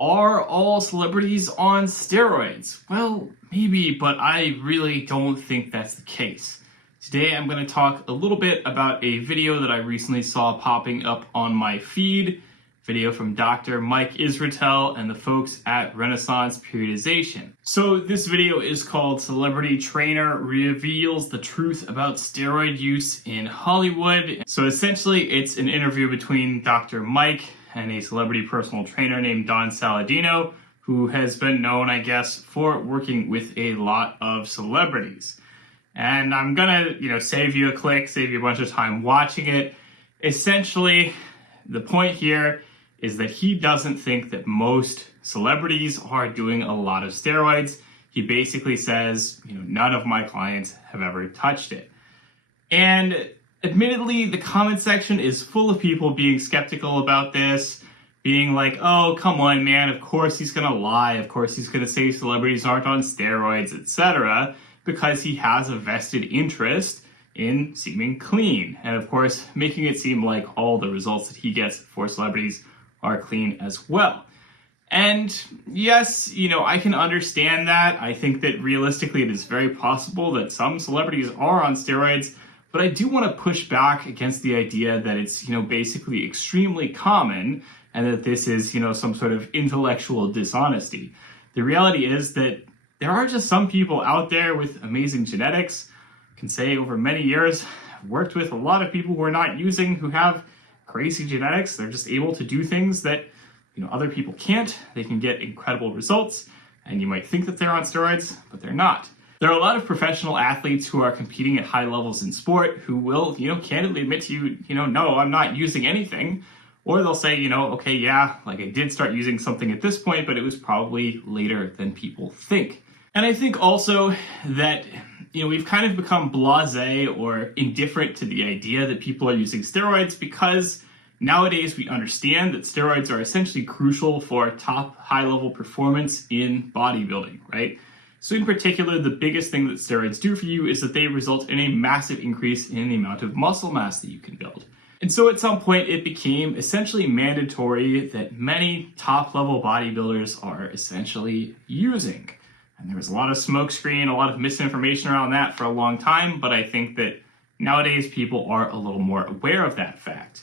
Are all celebrities on steroids? Well, maybe, but I really don't think that's the case. Today I'm going to talk a little bit about a video that I recently saw popping up on my feed, video from Dr. Mike Israetel and the folks at Renaissance Periodization. So this video is called Celebrity Trainer Reveals the Truth About Steroid Use in Hollywood. So essentially it's an interview between Dr. Mike and a celebrity personal trainer named Don Saladino, who has been known, I guess, for working with a lot of celebrities. And I'm gonna, save you a click, save you a bunch of time watching it. Essentially, the point here is that he doesn't think that most celebrities are doing a lot of steroids. He basically says, none of my clients have ever touched it. And admittedly, the comment section is full of people being skeptical about this, being like, oh, come on, man, of course he's gonna lie, of course he's gonna say celebrities aren't on steroids, etc., because he has a vested interest in seeming clean, and of course, making it seem like all the results that he gets for celebrities are clean as well. And yes, I can understand that. I think that realistically it is very possible that some celebrities are on steroids, but I do want to push back against the idea that it's, basically extremely common and that this is, some sort of intellectual dishonesty. The reality is that there are just some people out there with amazing genetics. I can say over many years, I've worked with a lot of people who are not using, who have crazy genetics. They're just able to do things that, other people can't. They can get incredible results, and you might think that they're on steroids, but they're not. There are a lot of professional athletes who are competing at high levels in sport who will, candidly admit to you, no, I'm not using anything. Or they'll say, okay, yeah, like I did start using something at this point, but it was probably later than people think. And I think also that, we've kind of become blasé or indifferent to the idea that people are using steroids because nowadays we understand that steroids are essentially crucial for top high-level performance in bodybuilding, right? So in particular, the biggest thing that steroids do for you is that they result in a massive increase in the amount of muscle mass that you can build. And so at some point, it became essentially mandatory that many top-level bodybuilders are essentially using. And there was a lot of smokescreen, a lot of misinformation around that for a long time, but I think that nowadays people are a little more aware of that fact.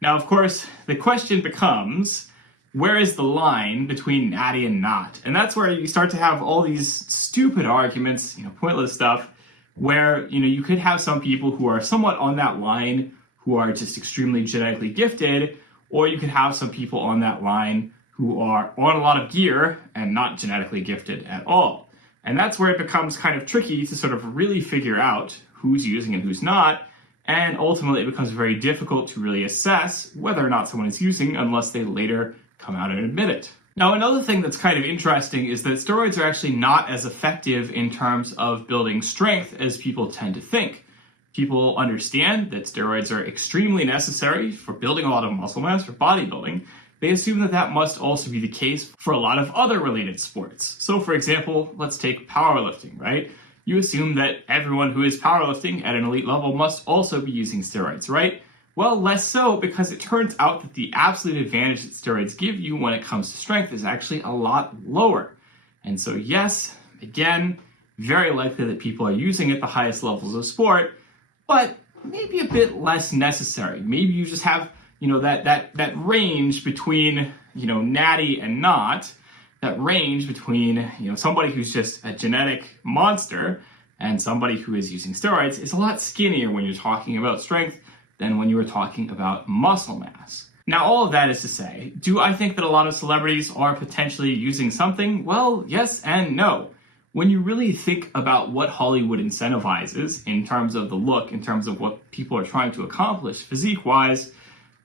Now, of course, the question becomes, where is the line between natty and not? And that's where you start to have all these stupid arguments, pointless stuff, where, you could have some people who are somewhat on that line who are just extremely genetically gifted, or you could have some people on that line who are on a lot of gear and not genetically gifted at all. And that's where it becomes kind of tricky to sort of really figure out who's using and who's not, and ultimately it becomes very difficult to really assess whether or not someone is using unless they later come out and admit it. Now, another thing that's kind of interesting is that steroids are actually not as effective in terms of building strength as people tend to think. People understand that steroids are extremely necessary for building a lot of muscle mass for bodybuilding. They assume that that must also be the case for a lot of other related sports. So for example, let's take powerlifting, right? You assume that everyone who is powerlifting at an elite level must also be using steroids, right? Well, less so, because it turns out that the absolute advantage that steroids give you when it comes to strength is actually a lot lower. And so yes, again, very likely that people are using at the highest levels of sport, but maybe a bit less necessary. Maybe you just have, that range between, natty and not, that range between, somebody who's just a genetic monster and somebody who is using steroids is a lot skinnier when you're talking about strength than when you were talking about muscle mass. Now, all of that is to say, do I think that a lot of celebrities are potentially using something? Well, yes and no. When you really think about what Hollywood incentivizes in terms of the look, in terms of what people are trying to accomplish physique-wise,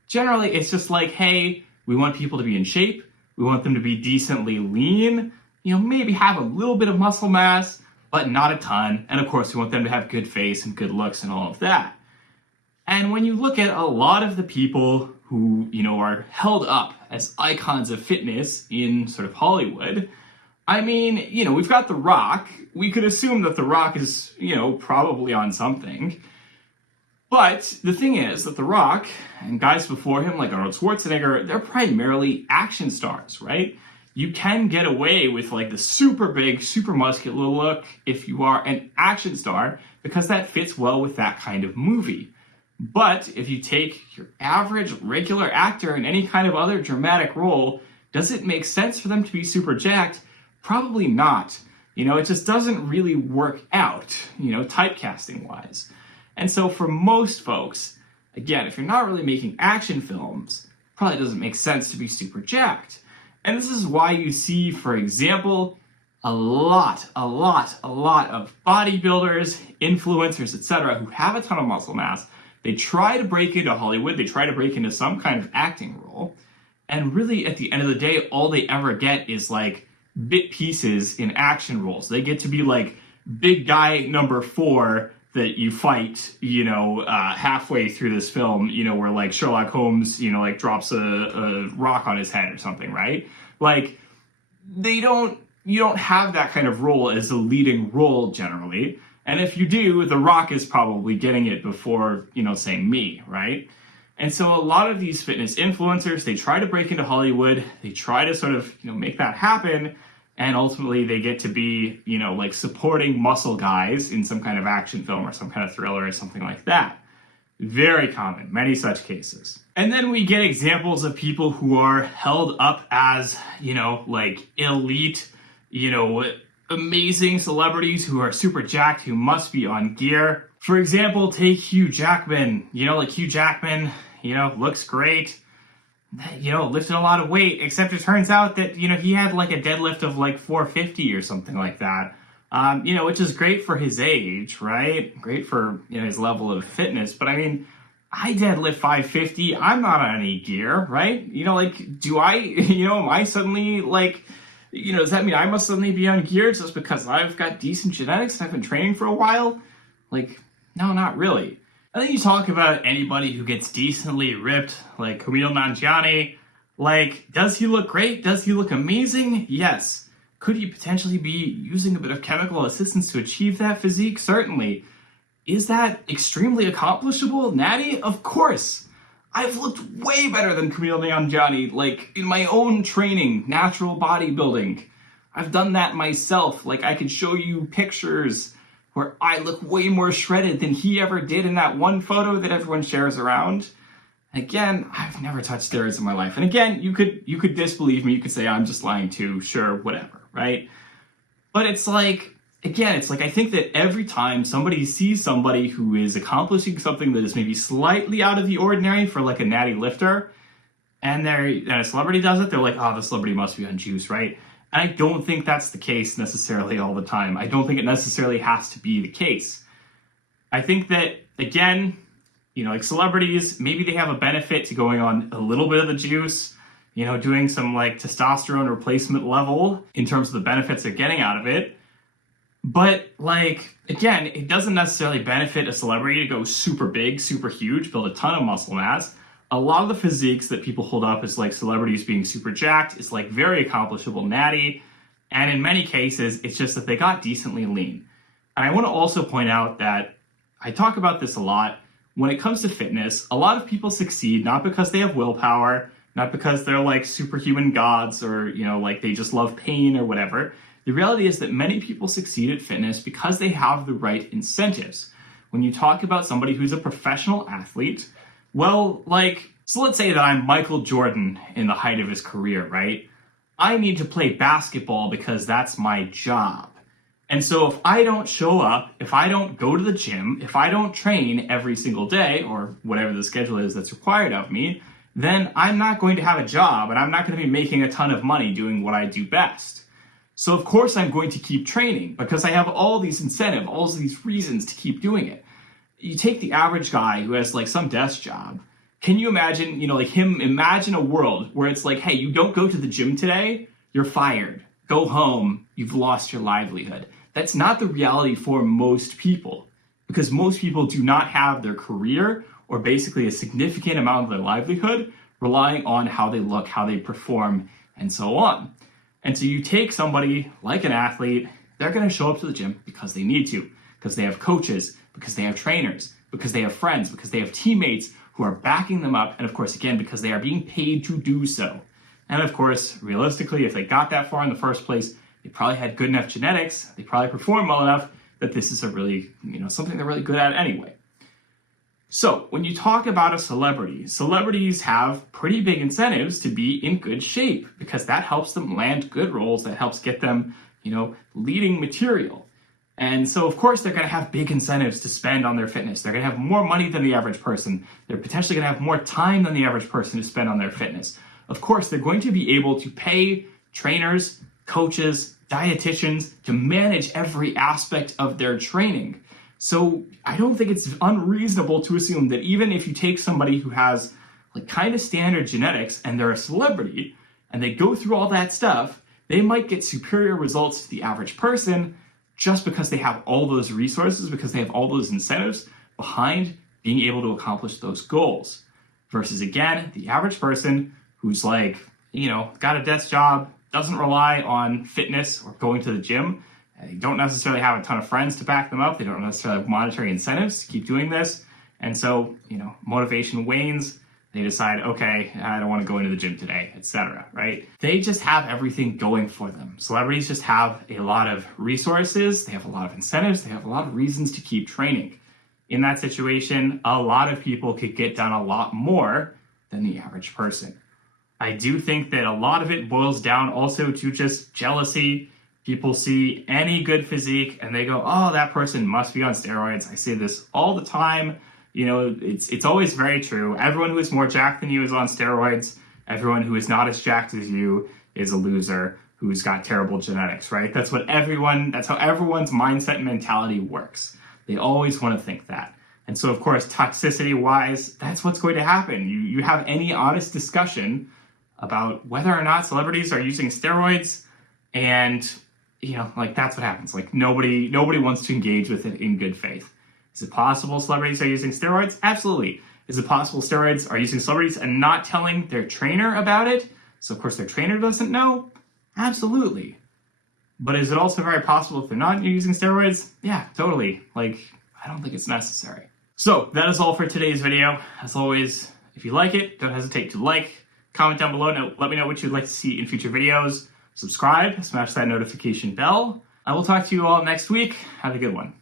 generally it's just like, hey, we want people to be in shape, we want them to be decently lean, maybe have a little bit of muscle mass, but not a ton, and of course we want them to have good face and good looks and all of that. And when you look at a lot of the people who, are held up as icons of fitness in sort of Hollywood, I mean, we've got The Rock. We could assume that The Rock is, probably on something. But the thing is that The Rock and guys before him, like Arnold Schwarzenegger, they're primarily action stars, right? you can get away with like the super big, super muscular look if you are an action star, because that fits well with that kind of movie. But if you take your average regular actor in any kind of other dramatic role, does it make sense for them to be super jacked? Probably not. It just doesn't really work out, typecasting wise. And so for most folks, again, if you're not really making action films, probably doesn't make sense to be super jacked. And this is why you see, for example, a lot of bodybuilders, influencers, etc., who have a ton of muscle mass. They try to break into Hollywood, they try to break into some kind of acting role, and really at the end of the day, all they ever get is like bit pieces in action roles. They get to be like big guy number 4 that you fight, halfway through this film, where like Sherlock Holmes, like drops a rock on his head or something, right? Like you don't have that kind of role as a leading role generally. And if you do, The Rock is probably getting it before, say me, right? And so a lot of these fitness influencers, they try to break into Hollywood, they try to sort of, make that happen, and ultimately they get to be, like supporting muscle guys in some kind of action film or some kind of thriller or something like that. Very common, many such cases. And then we get examples of people who are held up as, like elite, amazing celebrities who are super jacked, who must be on gear. For example, take Hugh Jackman. Hugh Jackman, looks great, lifted a lot of weight, except it turns out that, he had like a deadlift of like 450 or something like that, which is great for his age, right? Great for, his level of fitness. But I mean, I deadlift 550. I'm not on any gear, right? Do I, am I suddenly like, does that mean I must suddenly be on gear just because I've got decent genetics and I've been training for a while? Like, no, not really. And then you talk about anybody who gets decently ripped, like Kumail Nanjiani. Like, does he look great? Does he look amazing? Yes. Could he potentially be using a bit of chemical assistance to achieve that physique? Certainly. Is that extremely accomplishable? Natty? Of course. I've looked way better than Kumail Nanjiani, like, in my own training, natural bodybuilding. I've done that myself. Like, I could show you pictures where I look way more shredded than he ever did in that one photo that everyone shares around. Again, I've never touched steroids in my life. And again, you could disbelieve me. You could say I'm just lying too. Sure, whatever, right? But it's like, again, it's like I think that every time somebody sees somebody who is accomplishing something that is maybe slightly out of the ordinary for like a natty lifter, and a celebrity does it, they're like, oh, the celebrity must be on juice, right? And I don't think that's the case necessarily all the time. I don't think it necessarily has to be the case. I think that, again, like celebrities, maybe they have a benefit to going on a little bit of the juice, doing some like testosterone replacement level in terms of the benefits they're getting out of it. But like, again, it doesn't necessarily benefit a celebrity to go super big, super huge, build a ton of muscle mass. A lot of the physiques that people hold up as like celebrities being super jacked is like very accomplishable natty. And in many cases, it's just that they got decently lean. And I want to also point out that I talk about this a lot. When it comes to fitness, a lot of people succeed not because they have willpower, not because they're like superhuman gods or, like they just love pain or whatever. The reality is that many people succeed at fitness because they have the right incentives. When you talk about somebody who's a professional athlete, well, like, so let's say that I'm Michael Jordan in the height of his career, right? I need to play basketball because that's my job. And so if I don't show up, if I don't go to the gym, if I don't train every single day, or whatever the schedule is that's required of me, then I'm not going to have a job and I'm not going to be making a ton of money doing what I do best. So of course I'm going to keep training because I have all these incentives, all these reasons to keep doing it. You take the average guy who has like some desk job. Can you imagine, imagine a world where it's like, hey, you don't go to the gym today, you're fired. Go home, you've lost your livelihood. That's not the reality for most people because most people do not have their career or basically a significant amount of their livelihood relying on how they look, how they perform, and so on. And so you take somebody like an athlete, they're going to show up to the gym because they need to, because they have coaches, because they have trainers, because they have friends, because they have teammates who are backing them up, and of course, again, because they are being paid to do so. And of course, realistically, if they got that far in the first place, they probably had good enough genetics, they probably performed well enough that this is a really, something they're really good at anyway. So when you talk about a celebrity, celebrities have pretty big incentives to be in good shape because that helps them land good roles, that helps get them, leading material. And so, of course, they're going to have big incentives to spend on their fitness. They're going to have more money than the average person. They're potentially going to have more time than the average person to spend on their fitness. Of course, they're going to be able to pay trainers, coaches, dietitians to manage every aspect of their training. So I don't think it's unreasonable to assume that even if you take somebody who has kind of standard genetics and they're a celebrity and they go through all that stuff, they might get superior results to the average person just because they have all those resources, because they have all those incentives behind being able to accomplish those goals. Versus, again, the average person who's got a desk job, doesn't rely on fitness or going to the gym. They don't necessarily have a ton of friends to back them up. They don't necessarily have monetary incentives to keep doing this. And so, motivation wanes. They decide, okay, I don't want to go into the gym today, etc., right? They just have everything going for them. Celebrities just have a lot of resources. They have a lot of incentives. They have a lot of reasons to keep training. In that situation, a lot of people could get done a lot more than the average person. I do think that a lot of it boils down also to just jealousy. People see any good physique and they go, oh, that person must be on steroids. I say this all the time. It's always very true. Everyone who is more jacked than you is on steroids. Everyone who is not as jacked as you is a loser who's got terrible genetics, right? That's how everyone's mindset and mentality works. They always want to think that. And so, of course, toxicity-wise, that's what's going to happen. You have any honest discussion about whether or not celebrities are using steroids, and that's what happens. Nobody wants to engage with it in good faith. Is it possible celebrities are using steroids? Absolutely. Is it possible steroids are using celebrities and not telling their trainer about it? So, of course, their trainer doesn't know? Absolutely. But is it also very possible if they're not using steroids? Yeah, totally. I don't think it's necessary. So, that is all for today's video. As always, if you like it, don't hesitate to comment down below, and let me know what you'd like to see in future videos. Subscribe, smash that notification bell. I will talk to you all next week. Have a good one.